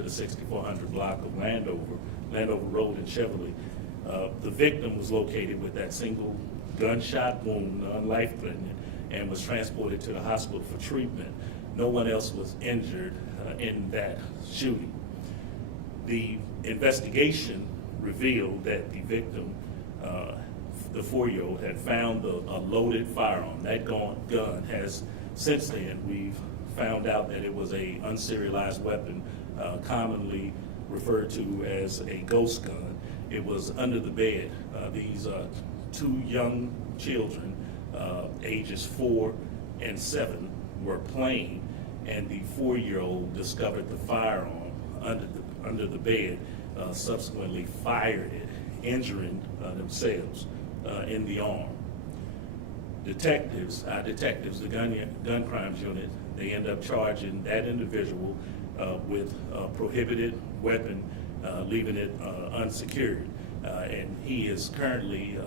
to the 6400 block of Landover Road in Cheverly. The victim was located with that single gunshot wound, non-life-threatening, and was transported to the hospital for treatment. No one else was injured in that shooting. The investigation revealed that the victim, the 4-year-old, had found a loaded firearm. That gun has, since then, we've found out that it was a unserialized weapon, commonly referred to as a ghost gun. It was under the bed. These 2 young children, ages 4 and 7, were playing, and the 4-year-old discovered the firearm under the bed, subsequently fired it, injuring themselves in the arm. Our detectives, the gun crimes unit, they end up charging that individual with a prohibited weapon, leaving it unsecured. And he is currently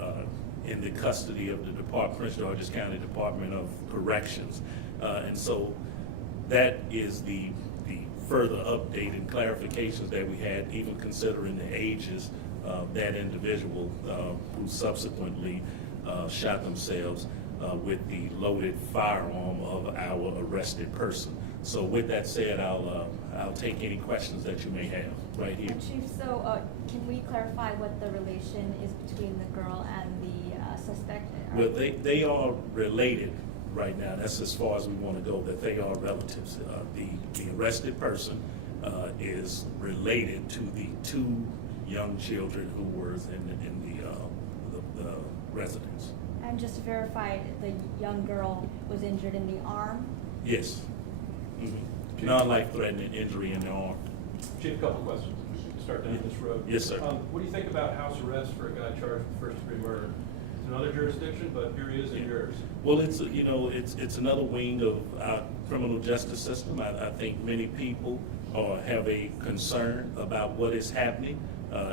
in the custody of the Prince George's County Department of Corrections. And so that is the further update and clarifications that we had, even considering the ages of that individual who subsequently shot themselves with the loaded firearm of our arrested person. So with that said, I'll take any questions that you may have right here. Chief, so can we clarify what the relation is between the girl and the suspect? Well, they are related right now. That's as far as we want to go, that they are relatives. The arrested person is related to the 2 young children who were in the residence. And just to verify, the young girl was injured in the arm? Yes. Mm-hmm. Non-life-threatening injury in the arm. Chief, a couple questions. Start down this road. Yes, sir. What do you think about house arrest for a guy charged with first-degree murder? It's another jurisdiction, but here he is in yours. Well, it's another wing of our criminal justice system. I think many people have a concern about what is happening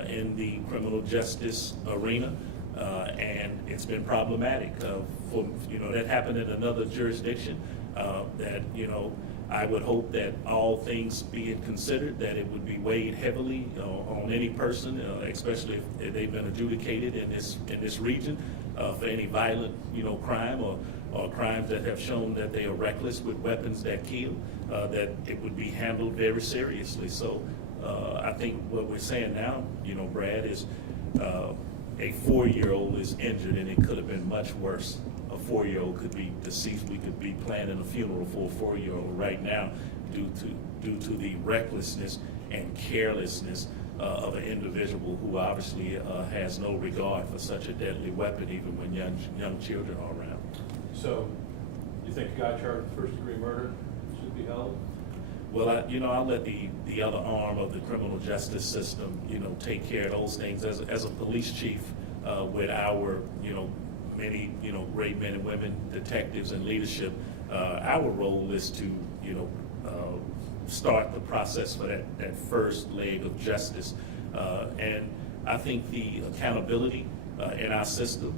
in the criminal justice arena, and it's been problematic. That happened in another jurisdiction. That I would hope that all things being considered, that it would be weighed heavily on any person, especially if they've been adjudicated in this region for any violent, crime or crimes that have shown that they are reckless with weapons that kill, that it would be handled very seriously. So I think what we're saying now, Brad, is a 4-year-old is injured, and it could have been much worse. A 4-year-old could be deceased. We could be planning a funeral for a 4-year-old right now due to the recklessness and carelessness of an individual who obviously has no regard for such a deadly weapon, even when young children are around. So, you think a guy charged with first-degree murder should be held? Well, I'll let the other arm of the criminal justice system, take care of those things. As a police chief, with our, many, great men and women, detectives and leadership, our role is to, start the process for that first leg of justice. And I think the accountability in our system,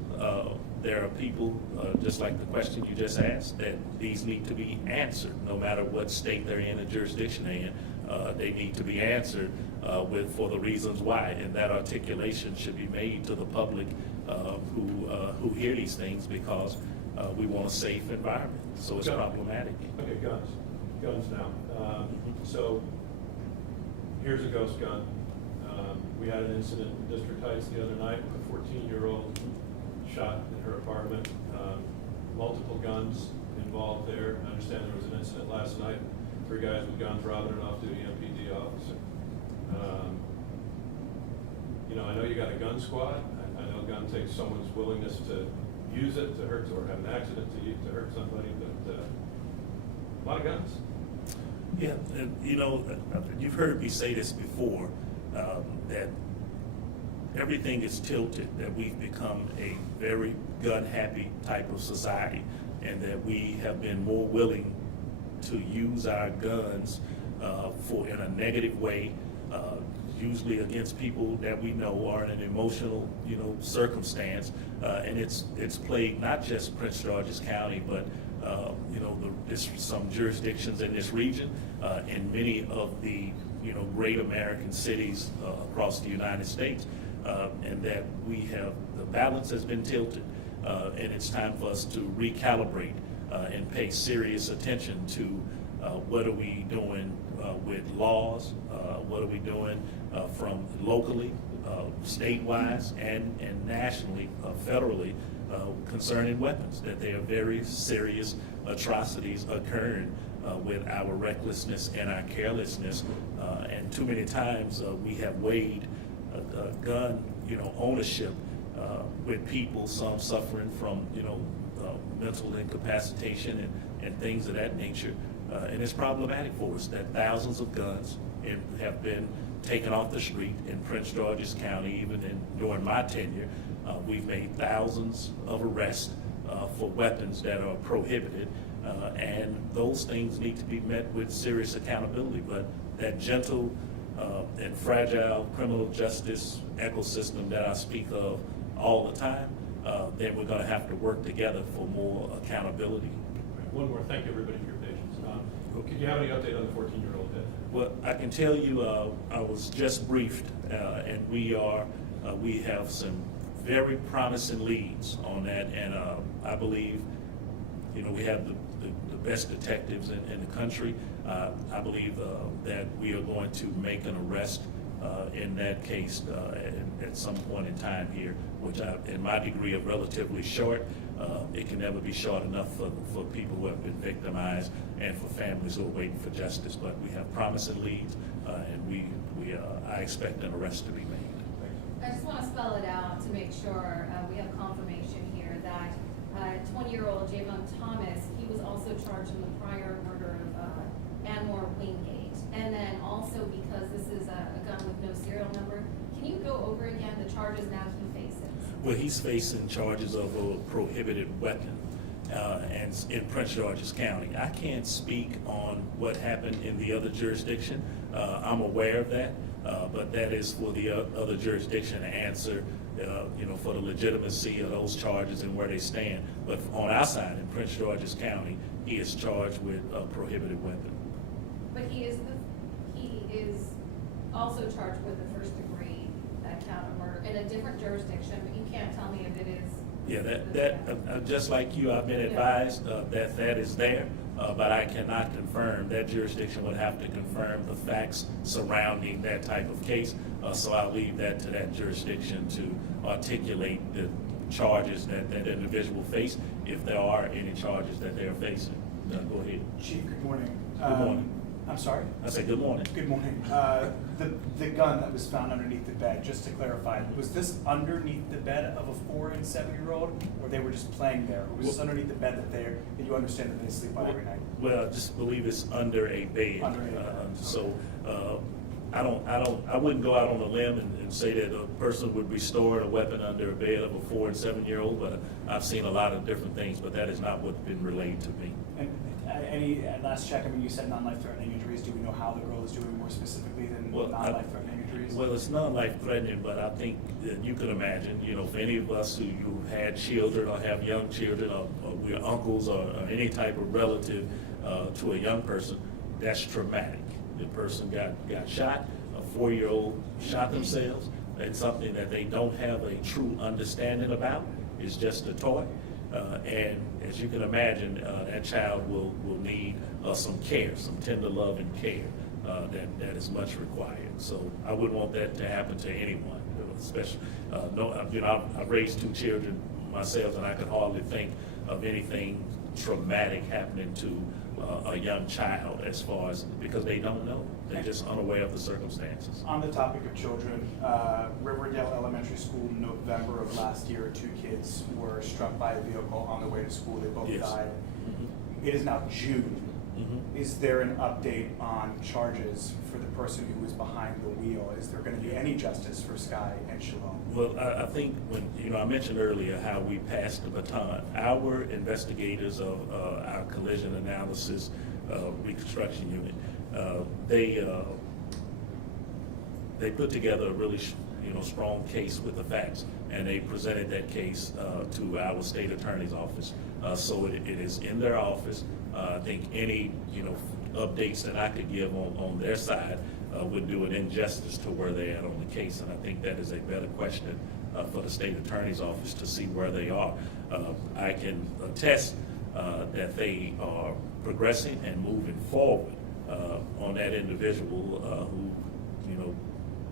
there are people, just like the question you just asked, that these need to be answered, no matter what state they're in, the jurisdiction they're in. They need to be answered for the reasons why, and that articulation should be made to the public who hear these things, because we want a safe environment. So it's problematic. Okay, guns now. So here's a ghost gun. We had an incident in District Heights the other night with a 14-year-old shot in her apartment. Multiple guns involved there. I understand there was an incident last night. 3 guys with guns robbing an off-duty MPD officer. I know you got a gun squad. I know gun takes someone's willingness to use it to hurt or have an accident to hurt somebody, but a lot of guns. Yeah, and you've heard me say this before, that everything is tilted, that we've become a very gun-happy type of society, and that we have been more willing to use our guns in a negative way, usually against people that we know are in an emotional, circumstance, and it's plagued not just Prince George's County, but there's some jurisdictions in this region, and many of the great American cities across the United States, and that the balance has been tilted, and it's time for us to recalibrate and pay serious attention to what are we doing with laws, what are we doing from locally, statewide, and nationally, federally, concerning weapons, that there are very serious atrocities occurring with our recklessness and our carelessness, and too many times we have weighed gun ownership with people, some suffering from mental incapacitation and things of that nature, and it's problematic for us that thousands of guns have been taken off the street in Prince George's County. Even during my tenure, we've made thousands of arrests for weapons that are prohibited, and those things need to be met with serious accountability. But that gentle and fragile criminal justice ecosystem that I speak of all the time, then we're going to have to work together for more accountability. One more, thank you everybody for your patience. Could you have any update on the 14-year-old death? Well, I can tell you, I was just briefed, and we have some very promising leads on that, and I believe, we have the best detectives in the country. I believe that we are going to make an arrest in that case at some point in time here, which in my degree of relatively short, it can never be short enough for people who have been victimized and for families who are waiting for justice. But we have promising leads, and I expect an arrest to be made. I just want to spell it out to make sure we have confirmation here that 20-year-old Javon Thomas, he was also charged in the prior murder of Anwar Wingate. And then also, because this is a gun with no serial number, can you go over again the charges now he faces? Well, he's facing charges of a prohibited weapon, and in Prince George's County. I can't speak on what happened in the other jurisdiction. I'm aware of that, but that is for the other jurisdiction to answer, for the legitimacy of those charges and where they stand. But on our side, in Prince George's County, he is charged with a prohibited weapon. But he is also charged with the first degree count of murder in a different jurisdiction, but you can't tell me if it is. Yeah, just like you, I've been advised that is there, but I cannot confirm. That jurisdiction would have to confirm the facts surrounding that type of case, so I'll leave that to that jurisdiction to articulate the charges that individual face, if there are any charges that they're facing. Go ahead. Chief, good morning. Good morning. I'm sorry? I say good morning. Good morning. The gun that was found underneath the bed, just to clarify, was this underneath the bed of a 4 and 7-year-old, or they were just playing there? Or was this underneath the bed that you understand that they sleep on every night? Well, I just believe it's under a bed. Under a bed. So I wouldn't go out on a limb and say that a person would be storing a weapon under a bed of a 4 and 7-year-old, but I've seen a lot of different things, but that is not what's been relayed to me. And any last check, I mean, you said non-life-threatening injuries. Do we know how the girl is doing more specifically than non-life-threatening injuries? Well, it's not life-threatening, but I think that you can imagine, for any of us who had children or have young children, or we're uncles or any type of relative to a young person, that's traumatic. The person got shot, a 4-year-old shot themselves. It's something that they don't have a true understanding about. It's just a toy. And as you can imagine, that child will need some care, some tender love and care that is much required. So I wouldn't want that to happen to anyone, especially, I've raised 2 children myself, and I could hardly think of anything traumatic happening to a young child because they don't know. They're just unaware of the circumstances. On the topic of children, Riverdale Elementary School, in November of last year, 2 kids were struck by a vehicle on their way to school. They both Yes. died. Mhm. It is now June. Mhm. Is there an update on charges for the person who was behind the wheel? Is there going to be any justice for Sky and Shalom? Well, I think when, I mentioned earlier how we passed the baton. Our investigators of our collision analysis reconstruction unit, they put together a really strong case with the facts, and they presented that case to our state attorney's office. So it is in their office. I think any updates that I could give on their side would do an injustice to where they're at on the case. And I think that is a better question for the state attorney's office to see where they are. I can attest that they are progressing and moving forward on that individual who, you know,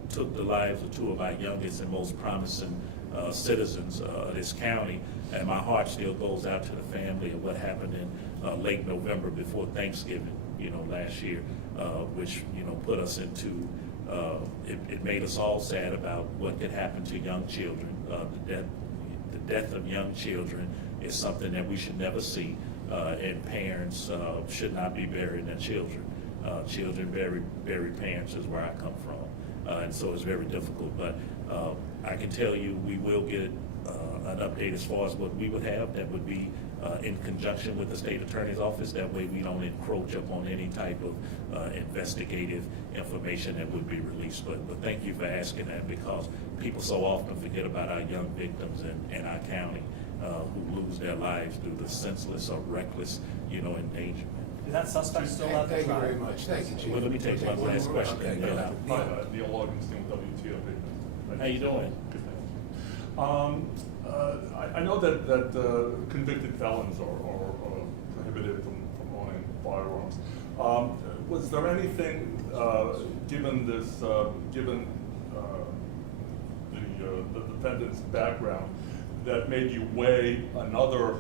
took the lives of two of our youngest and most promising citizens of this county. And my heart still goes out to the family of what happened in late November before Thanksgiving, you know, last year, which, you know, put us into, it made us all sad about what could happen to young children. The death of young children is something that we should never see, and parents should not be burying their children. Children bury parents is where I come from, and so it's very difficult. But I can tell you, we will get an update as far as what we would have that would be in conjunction with the state attorney's office. That way we don't encroach upon any type of investigative information that would be released. But thank you for asking that, because people so often forget about our young victims in our county who lose their lives due to senseless or reckless, you know, endangerment. Is that suspect still out there? Thank you very much. Thank you, Chief. Well, let me take one last question. Okay, and go then ahead. I'll- Neil. Neil Augenstein, WTOP. How you doing? Good, thanks. I know that convicted felons are prohibited from owning firearms. Was there anything, given the defendant's background, that made you weigh another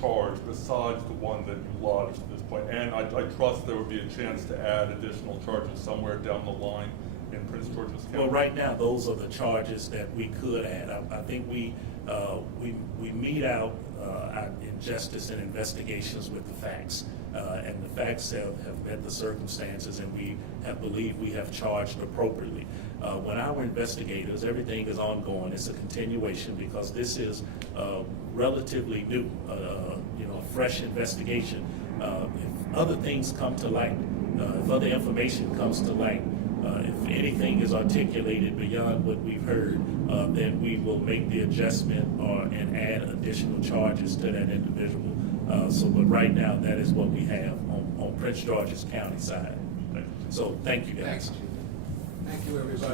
charge besides the one that you lodged at this point? And I trust there would be a chance to add additional charges somewhere down the line in Prince George's County. Well, right now, those are the charges that we could add. I think we meet out our injustice and investigations with the facts. And the facts have met the circumstances, and we have believed we have charged appropriately. When our investigators, everything is ongoing. It's a continuation, because this is relatively new, you know, fresh investigation. If other things come to light, if other information comes to light, if anything is articulated beyond what we've heard, then we will make the adjustment and add additional charges to that individual. But right now, that is what we have on Prince George's County side. So thank you, guys. Thanks, Chief. Thank you, everybody.